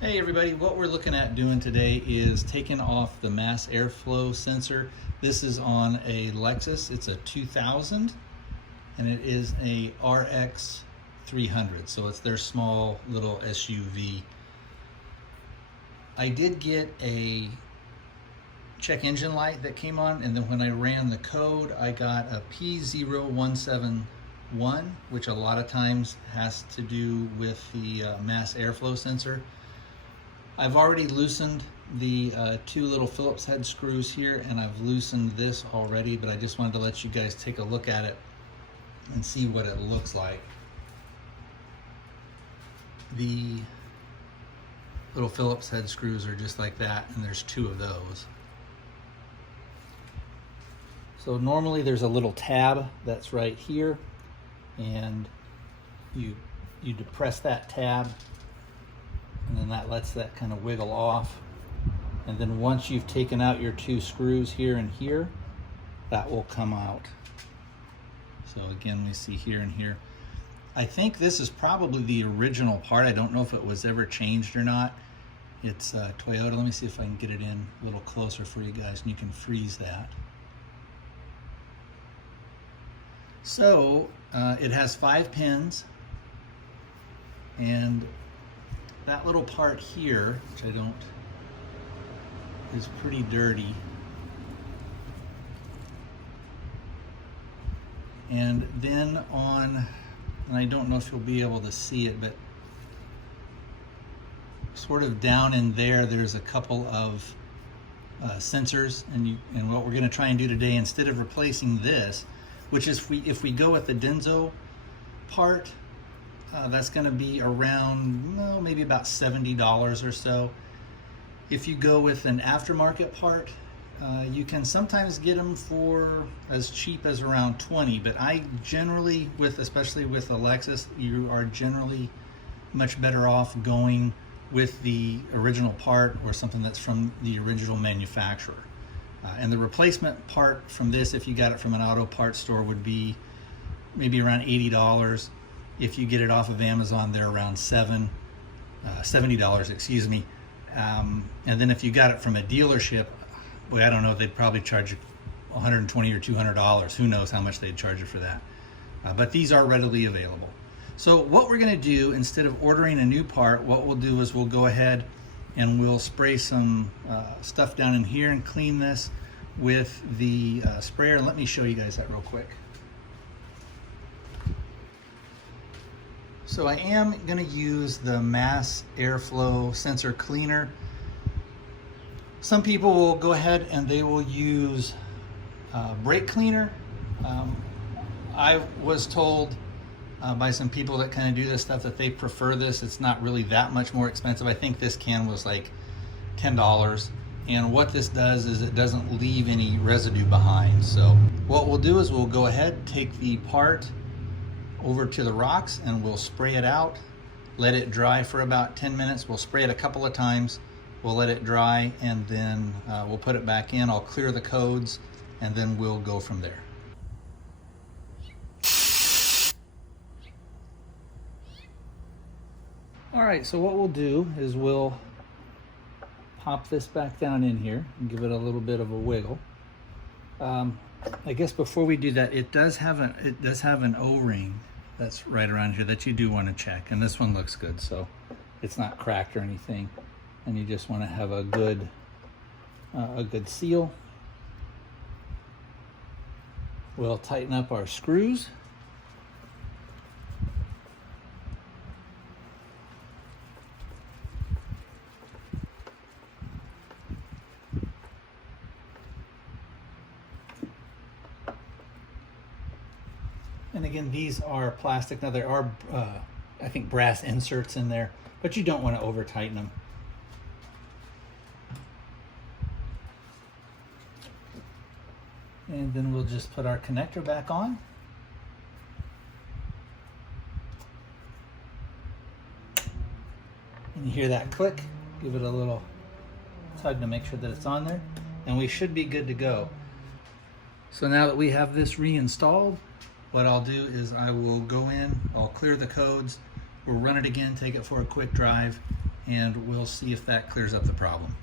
Hey everybody, what we're looking at doing today is taking off the mass airflow sensor. This is on a Lexus. It's a 2000 and it is a RX 300, so it's their small little SUV. I did get a check engine light that came on, and then when I ran the code I got a P0171, which a lot of times has to do with the mass airflow sensor. I've already loosened the two little Phillips head screws here, and I've loosened this already, but I just wanted to let you guys take a look at it and see what it looks like. The little Phillips head screws are just like that, and there's two of those. So normally there's a little tab that's right here, and you depress that tab, and then that lets that kind of wiggle off. And then once you've taken out your two screws here and here, that will come out. So again, we see here and here. I think this is probably the original part. I don't know if it was ever changed or not. It's Toyota. Let me see if I can get it in a little closer for you guys, and you can freeze that. So it has 5 pins, and that little part here, which is pretty dirty. And then and I don't know if you'll be able to see it, but sort of down in there, there's a couple of sensors, and what we're going to try and do today, instead of replacing this, which is if we go with the Denso part, that's going to be around maybe about $70 or so. If you go with an aftermarket part, you can sometimes get them for as cheap as around $20, but I generally, especially with a Lexus, you are generally much better off going with the original part or something that's from the original manufacturer. And the replacement part from this, if you got it from an auto parts store, would be maybe around $80. If you get it off of Amazon, they're around $70, excuse me. And then if you got it from a dealership, boy, I don't know, they'd probably charge you $120 or $200. Who knows how much they'd charge you for that. But these are readily available. So what we're going to do, instead of ordering a new part, what we'll do is we'll go ahead and we'll spray some stuff down in here and clean this with the sprayer. And let me show you guys that real quick. So I am going to use the mass airflow sensor cleaner. Some people will go ahead and they will use brake cleaner. I was told by some people that kind of do this stuff that they prefer this. It's not really that much more expensive. I think this can was like $10. And what this does is it doesn't leave any residue behind. So what we'll do is we'll go ahead, take the part over to the rocks, and we'll spray it out, let it dry for about 10 minutes. We'll spray it a couple of times, we'll let it dry, and then we'll put it back in. I'll clear the codes, and then we'll go from there. All right, so what we'll do is we'll pop this back down in here and give it a little bit of a wiggle. I guess before we do that, it does have an O-ring that's right around here that you do want to check, and this one looks good, so it's not cracked or anything. And you just want to have a good seal. We'll tighten up our screws. And again, these are plastic. Now there are, I think, brass inserts in there, but you don't want to over tighten them. And then we'll just put our connector back on. And you hear that click, give it a little tug to make sure that it's on there, and we should be good to go. So now that we have this reinstalled, what I'll do is I will go in, I'll clear the codes, we'll run it again, take it for a quick drive, and we'll see if that clears up the problem.